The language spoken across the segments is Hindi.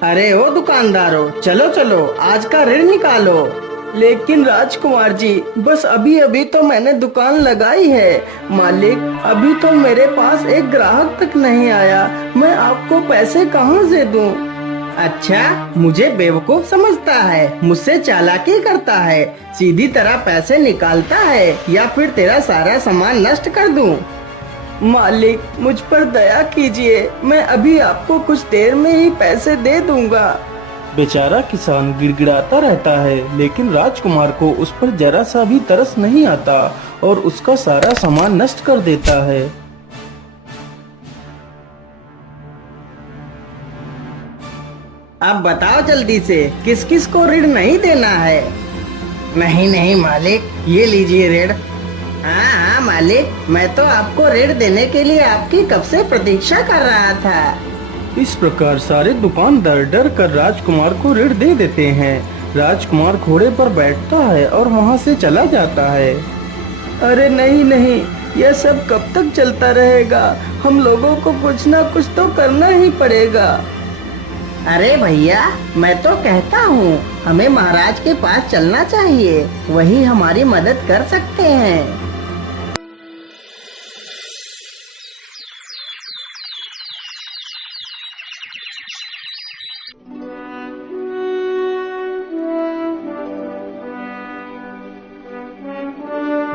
अरे ओ दुकानदारों, चलो चलो आज का ऋण निकालो। लेकिन राजकुमार जी, बस अभी अभी तो मैंने दुकान लगाई है मालिक। अभी तो मेरे पास एक ग्राहक तक नहीं आया, मैं आपको पैसे कहाँ से दूं? अच्छा, मुझे बेवकूफ समझता है, मुझसे चालाकी करता है, सीधी तरह पैसे निकालता है या फिर तेरा सारा सामान नष्ट कर दूं? मालिक, मुझ पर दया कीजिए, मैं अभी आपको कुछ देर में ही पैसे दे दूंगा। बेचारा किसान गिड़गिड़ाता रहता है, लेकिन राजकुमार को उस पर जरा सा भी तरस नहीं आता और उसका सारा सामान नष्ट कर देता है। अब बताओ जल्दी से, किस किस को ऋण नहीं देना है? नहीं नहीं मालिक, ये लीजिए ऋण। हाँ हाँ मालिक, मैं तो आपको ऋण देने के लिए आपकी कब से प्रतीक्षा कर रहा था। इस प्रकार सारे दुकानदार डर कर राजकुमार को ऋण दे देते हैं। राजकुमार घोड़े पर बैठता है और वहाँ से चला जाता है। अरे नहीं नहीं, यह सब कब तक चलता रहेगा? हम लोगों को कुछ ना कुछ तो करना ही पड़ेगा। अरे भैया, मैं तो कहता हूँ हमें महाराज के पास चलना चाहिए, वही हमारी मदद कर सकते हैं।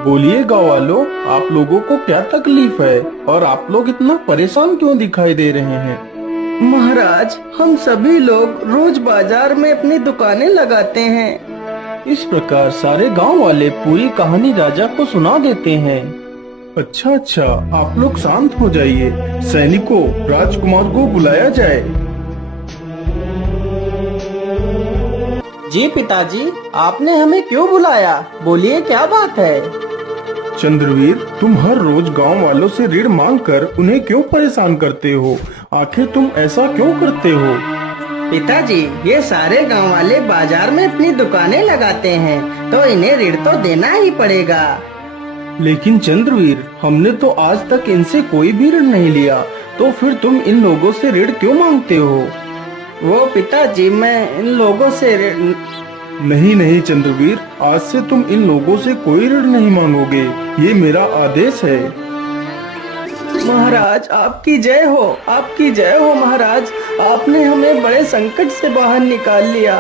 बोलिए गाँव वालों, आप लोगों को क्या तकलीफ है और आप लोग इतना परेशान क्यों दिखाई दे रहे हैं? महाराज, हम सभी लोग रोज बाजार में अपनी दुकानें लगाते हैं। इस प्रकार सारे गांव वाले पूरी कहानी राजा को सुना देते हैं। अच्छा अच्छा, आप लोग शांत हो जाइए। सैनिकों, राजकुमार को बुलाया जाए। जी पिताजी, आपने हमें क्यों बुलाया? बोलिए, क्या बात है? चंद्रवीर, तुम हर रोज गांव वालों से ऋण मांगकर उन्हें क्यों परेशान करते हो? आखिर तुम ऐसा क्यों करते हो? पिताजी, ये सारे गांव वाले बाजार में अपनी दुकानें लगाते हैं, तो इन्हें ऋण तो देना ही पड़ेगा। लेकिन चंद्रवीर, हमने तो आज तक इनसे कोई भी ऋण नहीं लिया, तो फिर तुम इन लोगों से ऋण क्यों मांगते हो? वो पिताजी, मैं इन लोगों से ऋण... नहीं नहीं चंद्रवीर, आज से तुम इन लोगों से कोई ऋण नहीं मांगोगे, ये मेरा आदेश है। महाराज, आपकी जय हो, आपकी जय हो महाराज, आपने हमें बड़े संकट से बाहर निकाल लिया।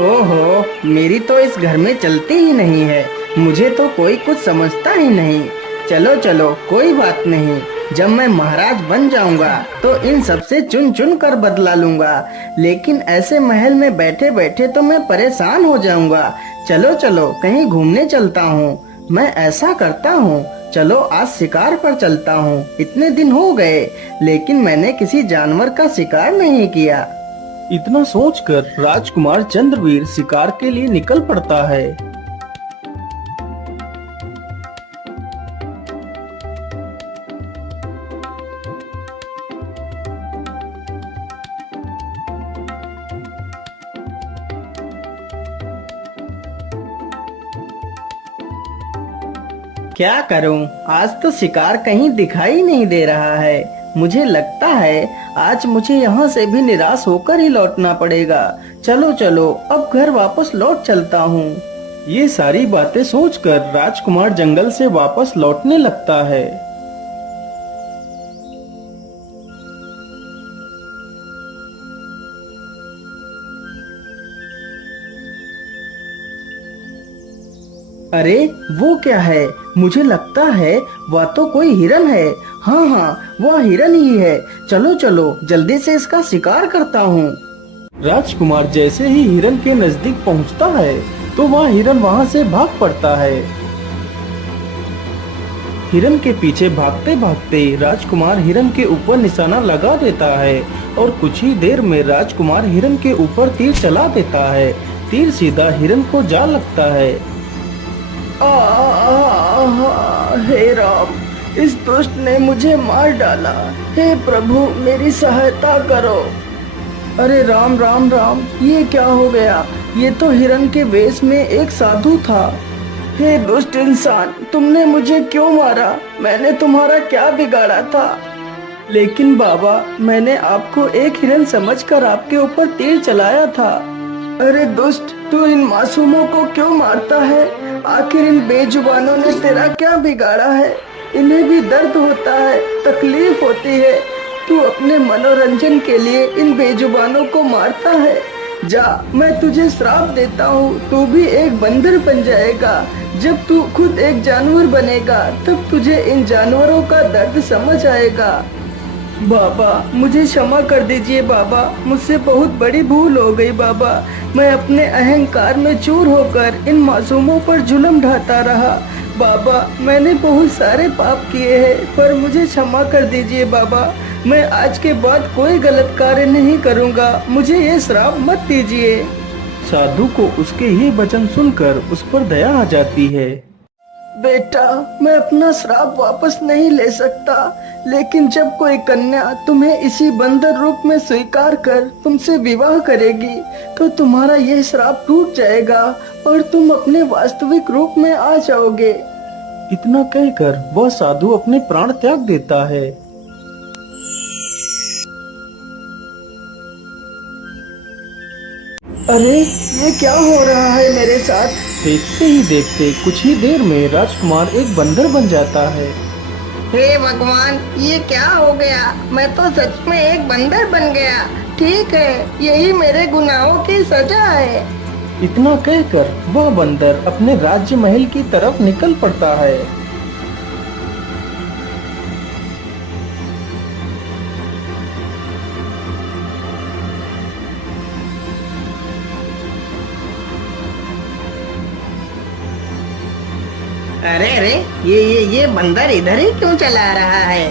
ओहो, मेरी तो इस घर में चलती ही नहीं है, मुझे तो कोई कुछ समझता ही नहीं। चलो चलो, कोई बात नहीं, जब मैं महाराज बन जाऊंगा तो इन सब से चुन चुन कर बदला लूंगा। लेकिन ऐसे महल में बैठे बैठे तो मैं परेशान हो जाऊंगा। चलो चलो, कहीं घूमने चलता हूँ। मैं ऐसा करता हूँ, चलो आज शिकार पर चलता हूँ। इतने दिन हो गए, लेकिन मैंने किसी जानवर का शिकार नहीं किया। इतना सोचकर राजकुमार चंद्रवीर शिकार के लिए निकल पड़ता है। क्या करूं, आज तो शिकार कहीं दिखाई नहीं दे रहा है। मुझे लगता है आज मुझे यहाँ से भी निराश होकर ही लौटना पड़ेगा। चलो चलो, अब घर वापस लौट चलता हूँ। ये सारी बातें सोचकर राजकुमार जंगल से वापस लौटने लगता है। अरे वो क्या है? मुझे लगता है वह तो कोई हिरन है। हाँ हाँ, वह हिरन ही है। चलो चलो, जल्दी से इसका शिकार करता हूँ। राजकुमार जैसे ही हिरन के नजदीक पहुँचता है तो वह हिरन वहाँ से भाग पड़ता है। हिरन के पीछे भागते भागते राजकुमार हिरन के ऊपर निशाना लगा देता है और कुछ ही देर में राजकुमार हिरन के ऊपर तीर चला देता है। तीर सीधा हिरन को जा लगता है। हे राम, इस दुष्ट ने मुझे मार डाला। हे प्रभु, मेरी सहायता करो। अरे राम राम राम, ये क्या हो गया? ये तो हिरन के वेश में एक साधु था। हे दुष्ट इंसान, तुमने मुझे क्यों मारा? मैंने तुम्हारा क्या बिगाड़ा था? लेकिन बाबा, मैंने आपको एक हिरन समझकर आपके ऊपर तीर चलाया था। अरे दुष्ट, तू इन मासूमों को क्यों मारता है? आखिर इन बेजुबानों ने तेरा क्या बिगाड़ा है? इन्हें भी दर्द होता है, तकलीफ होती है। तू अपने मनोरंजन के लिए इन बेजुबानों को मारता है। जा, मैं तुझे श्राप देता हूँ, तू भी एक बंदर बन जाएगा। जब तू खुद एक जानवर बनेगा, तब तुझे इन जानवरों का दर्द समझ आएगा। बाबा, मुझे क्षमा कर दीजिए बाबा, मुझसे बहुत बड़ी भूल हो गई बाबा। मैं अपने अहंकार में चूर होकर इन मासूमों पर जुल्म ढाता रहा। बाबा, मैंने बहुत सारे पाप किए हैं, पर मुझे क्षमा कर दीजिए बाबा। मैं आज के बाद कोई गलत कार्य नहीं करूँगा, मुझे ये श्राप मत दीजिए। साधु को उसके ये वचन सुनकर उस पर दया आ जाती है। बेटा, मैं अपना श्राप वापस नहीं ले सकता, लेकिन जब कोई कन्या तुम्हें इसी बंदर रूप में स्वीकार कर तुमसे विवाह करेगी, तो तुम्हारा यह श्राप टूट जाएगा और तुम अपने वास्तविक रूप में आ जाओगे। इतना कहकर वह साधु अपने प्राण त्याग देता है। अरे, ये क्या हो रहा है मेरे साथ? देखते ही देखते कुछ ही देर में राजकुमार एक बंदर बन जाता है। हे भगवान, ये क्या हो गया? मैं तो सच में एक बंदर बन गया। ठीक है, यही मेरे गुनाहों की सजा है। इतना कहकर वह बंदर अपने राज्य महल की तरफ निकल पड़ता है। अरे अरे, ये बंदर इधर ही क्यों चला रहा है?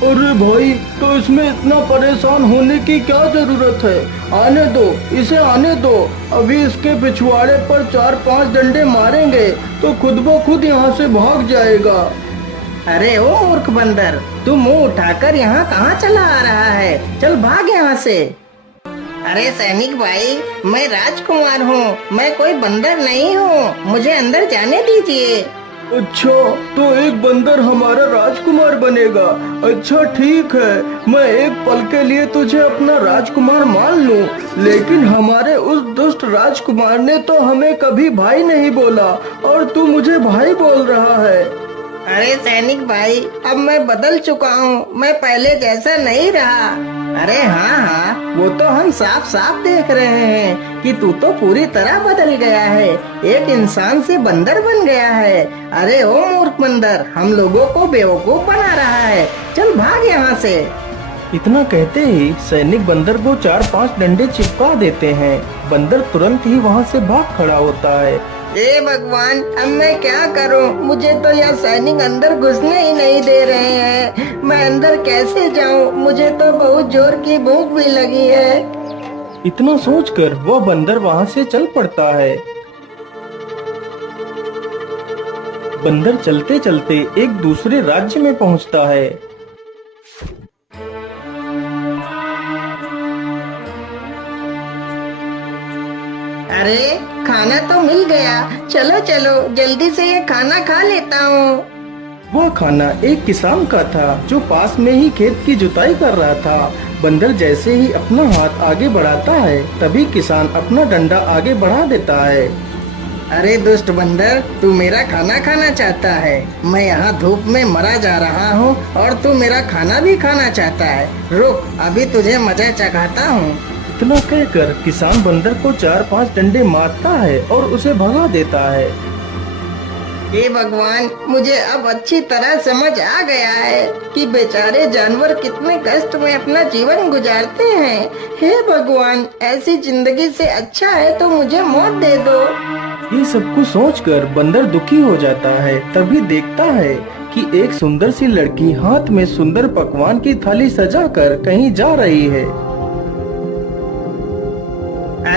अरे भाई, तो इसमें इतना परेशान होने की क्या जरूरत है? आने दो, इसे आने दो। अभी इसके पिछवाड़े पर 4-5 डंडे मारेंगे तो खुद ब खुद यहाँ से भाग जाएगा। अरे ओ मूर्ख बंदर, तू मुंह उठाकर यहाँ कहाँ चला आ रहा है? चल भाग यहाँ से। अरे सैनिक भाई, मैं राजकुमार हूँ, मैं कोई बंदर नहीं हूँ, मुझे अंदर जाने दीजिए। अच्छा, तो एक बंदर हमारा राजकुमार बनेगा? अच्छा ठीक है, मैं एक पल के लिए तुझे अपना राजकुमार मान लूं, लेकिन हमारे उस दुष्ट राजकुमार ने तो हमें कभी भाई नहीं बोला और तू मुझे भाई बोल रहा है। अरे सैनिक भाई, अब मैं बदल चुका हूँ, मैं पहले जैसा नहीं रहा। अरे हाँ हाँ, वो तो हम साफ साफ देख रहे हैं कि तू तो पूरी तरह बदल गया है, एक इंसान से बंदर बन गया है। अरे ओ मूर्ख बंदर, हम लोगों को बेवकूफ बना रहा है, चल भाग यहाँ से। इतना कहते ही सैनिक बंदर को 4-5 डंडे चिपका देते हैं। बंदर तुरंत ही वहाँ से भाग खड़ा होता है। हे भगवान, अब मैं क्या करूं? मुझे तो यह सैनिक अंदर घुसने ही नहीं दे रहे हैं। मैं अंदर कैसे जाऊं? मुझे तो बहुत जोर की भूख भी लगी है। इतना सोचकर वह बंदर वहाँ से चल पड़ता है। बंदर चलते चलते एक दूसरे राज्य में पहुँचता है। अरे, खाना तो मिल गया। चलो चलो, जल्दी से ये खाना खा लेता हूँ। वह खाना एक किसान का था जो पास में ही खेत की जुताई कर रहा था। बंदर जैसे ही अपना हाथ आगे बढ़ाता है, तभी किसान अपना डंडा आगे बढ़ा देता है। अरे दुष्ट बंदर, तू मेरा खाना खाना चाहता है? मैं यहाँ धूप में मरा जा रहा हूँ और तू मेरा खाना भी खाना चाहता है। रुक, अभी तुझे मजा चखाता हूँ। इतना कहकर किसान बंदर को 4-5 डंडे मारता है और उसे भगा देता है। हे भगवान, मुझे अब अच्छी तरह समझ आ गया है कि बेचारे जानवर कितने कष्ट में अपना जीवन गुजारते हैं। हे भगवान, ऐसी जिंदगी से अच्छा है तो मुझे मौत दे दो। ये सब कुछ सोचकर बंदर दुखी हो जाता है। तभी देखता है कि एक सुंदर सी लड़की हाथ में सुंदर पकवान की थाली सजाकर कहीं जा रही है।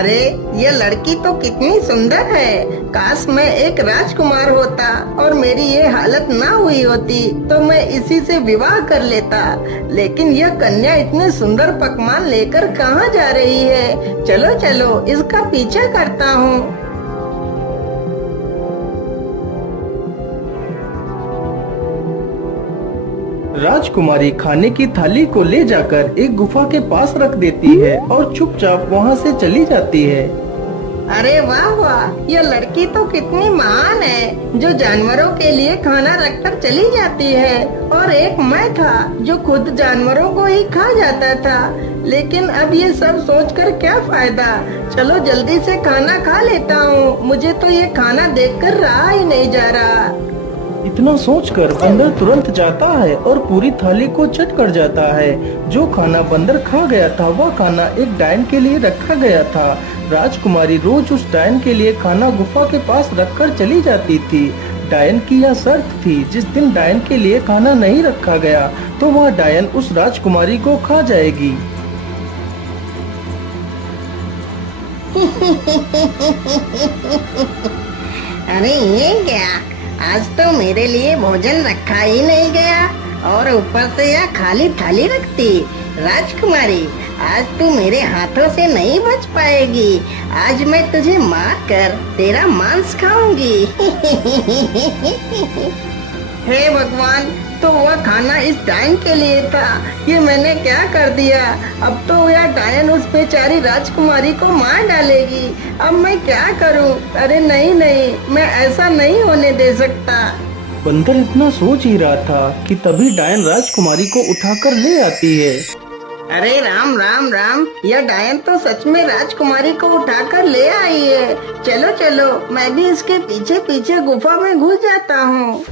अरे ये लड़की तो कितनी सुंदर है। काश मैं एक राजकुमार होता और मेरी ये हालत ना हुई होती तो मैं इसी से विवाह कर लेता। लेकिन यह कन्या इतने सुंदर पकवान लेकर कहाँ जा रही है। चलो चलो इसका पीछा करता हूँ। राजकुमारी खाने की थाली को ले जाकर एक गुफा के पास रख देती है और चुपचाप वहाँ से चली जाती है। अरे वाह वाह, यह लड़की तो कितनी महान है जो जानवरों के लिए खाना रखकर चली जाती है। और एक मैं था जो खुद जानवरों को ही खा जाता था। लेकिन अब ये सब सोचकर क्या फायदा। चलो जल्दी से खाना खा लेता हूँ। मुझे तो ये खाना देखकर रहा ही नहीं जा रहा। इतना सोचकर बंदर तुरंत जाता है और पूरी थाली को चट कर जाता है। जो खाना बंदर खा गया था वह खाना एक डायन के लिए रखा गया था। राजकुमारी रोज उस डायन के लिए खाना गुफा के पास रखकर चली जाती थी। डायन की यह शर्त थी, जिस दिन डायन के लिए खाना नहीं रखा गया तो वह डायन उस राजकुमारी को खा जाएगी। अरे ये क्या, आज तो मेरे लिए भोजन रखा ही नहीं गया और ऊपर से यह खाली थाली रखती। राजकुमारी, आज तू मेरे हाथों से नहीं बच पाएगी। आज मैं तुझे मार कर तेरा मांस खाऊंगी। हे भगवान, तो वह खाना इस डायन के लिए था। ये मैंने क्या कर दिया। अब तो यह डायन उस बेचारी राजकुमारी को मार डालेगी। अब मैं क्या करूं। अरे नहीं नहीं, मैं ऐसा नहीं होने दे सकता। बंदर इतना सोच ही रहा था कि तभी डायन राजकुमारी को उठाकर ले आती है। अरे राम राम राम, यह डायन तो सच में राजकुमारी को उठाकर ले आई है। चलो चलो, मैं भी इसके पीछे पीछे गुफा में घुस जाता हूँ।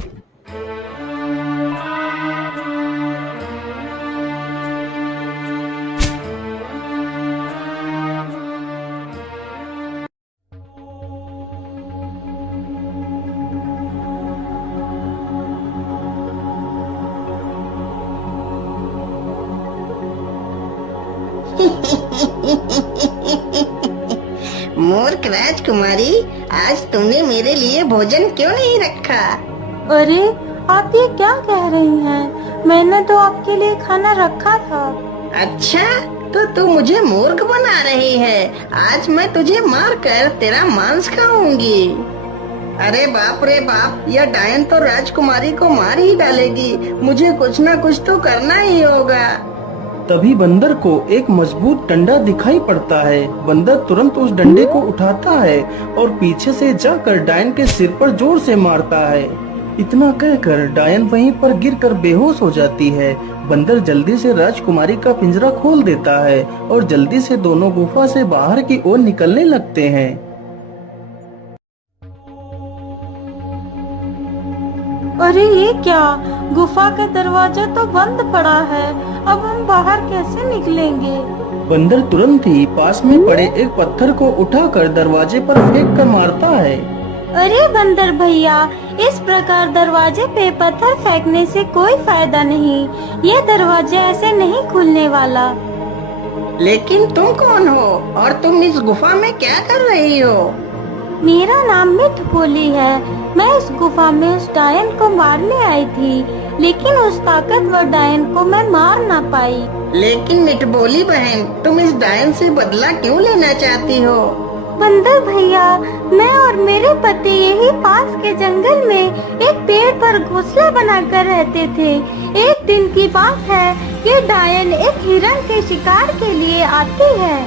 मूर्ख राजकुमारी, आज तुमने मेरे लिए भोजन क्यों नहीं रखा। अरे आप ये क्या कह रही हैं? मैंने तो आपके लिए खाना रखा था। अच्छा, तो तू मुझे मूर्ख बना रही है। आज मैं तुझे मार कर तेरा मांस खाऊंगी। अरे बाप रे बाप, यह डायन तो राजकुमारी को मार ही डालेगी। मुझे कुछ ना कुछ तो करना ही होगा। तभी बंदर को एक मजबूत डंडा दिखाई पड़ता है। बंदर तुरंत उस डंडे को उठाता है और पीछे से जाकर डायन के सिर पर जोर से मारता है। इतना कहकर डायन वहीं पर गिरकर बेहोश हो जाती है। बंदर जल्दी से राजकुमारी का पिंजरा खोल देता है और जल्दी से दोनों गुफा से बाहर की ओर निकलने लगते हैं। अरे ये क्या, गुफा का दरवाजा तो बंद पड़ा है। अब हम बाहर कैसे निकलेंगे? बंदर तुरंत ही पास में पड़े एक पत्थर को उठाकर दरवाजे पर फेंक कर मारता है। अरे बंदर भैया, इस प्रकार दरवाजे पे पत्थर फेंकने से कोई फायदा नहीं। ये दरवाजा ऐसे नहीं खुलने वाला। लेकिन तुम कौन हो और तुम इस गुफा में क्या कर रही हो। मेरा नाम मिठभोली है। मैं इस गुफा में उस डायन को मारने आई थी, लेकिन उस ताकतवर डायन को मैं मार ना पाई। लेकिन मिठभोली बहन, तुम इस डायन से बदला क्यों लेना चाहती हो। बंदर भैया, मैं और मेरे पति यही पास के जंगल में एक पेड़ पर घोंसला बनाकर रहते थे। एक दिन की बात है, ये डायन एक हिरन के शिकार के लिए आती है।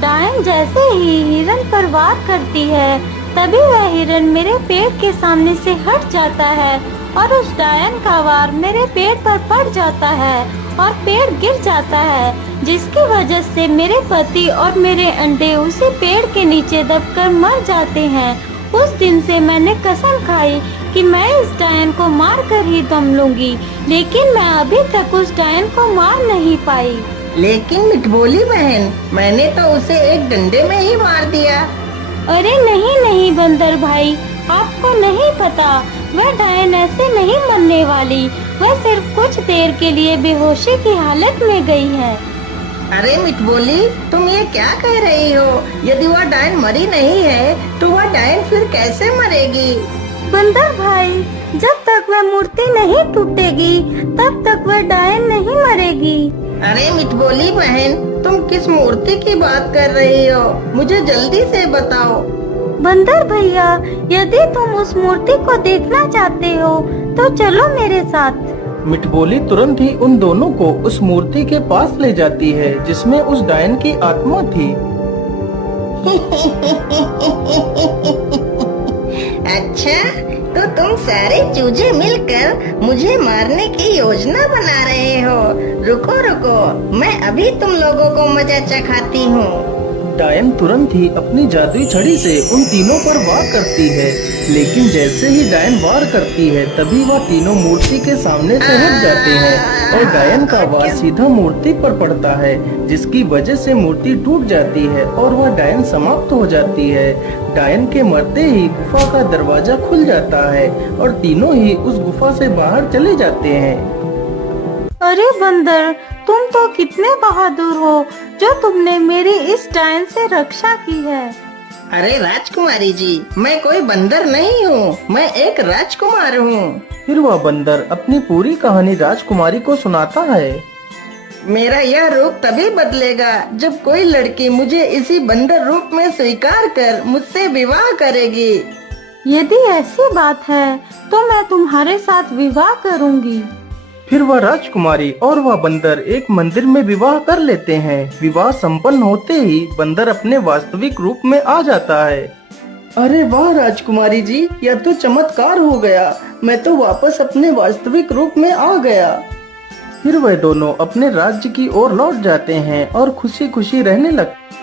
डायन जैसे ही हिरन पर वार करती है, तभी वह हिरन मेरे पेड़ के सामने से हट जाता है और उस डायन का वार मेरे पेड़ पर पड़ जाता है और पेड़ गिर जाता है, जिसकी वजह से मेरे पति और मेरे अंडे उसी पेड़ के नीचे दबकर मर जाते हैं। उस दिन से मैंने कसम खाई कि मैं इस डायन को मार कर ही दम लूंगी, लेकिन मैं अभी तक उस डायन को मार नहीं पाई। लेकिन मिठभोली बहन, मैंने तो उसे एक डंडे में ही मार दिया। अरे नहीं नहीं बंदर भाई, आपको नहीं पता, वह डायन ऐसे नहीं मरने वाली। वह सिर्फ कुछ देर के लिए बेहोशी की हालत में गई है। अरे मिठबोली, तुम ये क्या कह रही हो? यदि वह डायन मरी नहीं है तो वह डायन फिर कैसे मरेगी? बंदर भाई, जब तक वह मूर्ति नहीं टूटेगी तब तक वह डायन नहीं मरेगी। अरे मिठबोली बहन, तुम किस मूर्ति की बात कर रही हो? मुझे जल्दी से बताओ। बंदर भैया, यदि तुम उस मूर्ति को देखना चाहते हो तो चलो मेरे साथ। मिठबोली तुरंत ही उन दोनों को उस मूर्ति के पास ले जाती है जिसमें उस डायन की आत्मा थी। अच्छा, तो तुम सारे चूजे मिलकर मुझे मारने की योजना बना रहे हो। रुको रुको, मैं अभी तुम लोगों को मजा चखाती हूँ। डायन तुरंत ही अपनी जादुई छड़ी से उन तीनों पर वार करती है, लेकिन जैसे ही डायन वार करती है तभी वह तीनों मूर्ति के सामने से हट जाते हैं और डायन का वार सीधा मूर्ति पर पड़ता है, जिसकी वजह से मूर्ति टूट जाती है और वह डायन समाप्त हो जाती है। डायन के मरते ही गुफा का दरवाजा खुल जाता है और तीनों ही उस गुफा से बाहर चले जाते हैं। अरे बंदर, तुम तो कितने बहादुर हो जो तुमने मेरी इस डायन से रक्षा की है। अरे राजकुमारी जी, मैं कोई बंदर नहीं हूँ, मैं एक राजकुमार हूँ। फिर वह बंदर अपनी पूरी कहानी राजकुमारी को सुनाता है। मेरा यह रूप तभी बदलेगा जब कोई लड़की मुझे इसी बंदर रूप में स्वीकार कर मुझसे विवाह करेगी। यदि ऐसी बात है तो मैं तुम्हारे साथ विवाह करूंगी। फिर वह राजकुमारी और वह बंदर एक मंदिर में विवाह कर लेते हैं। विवाह संपन्न होते ही बंदर अपने वास्तविक रूप में आ जाता है। अरे वाह राजकुमारी जी, यह तो चमत्कार हो गया। मैं तो वापस अपने वास्तविक रूप में आ गया। फिर वह दोनों अपने राज्य की ओर लौट जाते हैं और खुशी खुशी रहने लगते।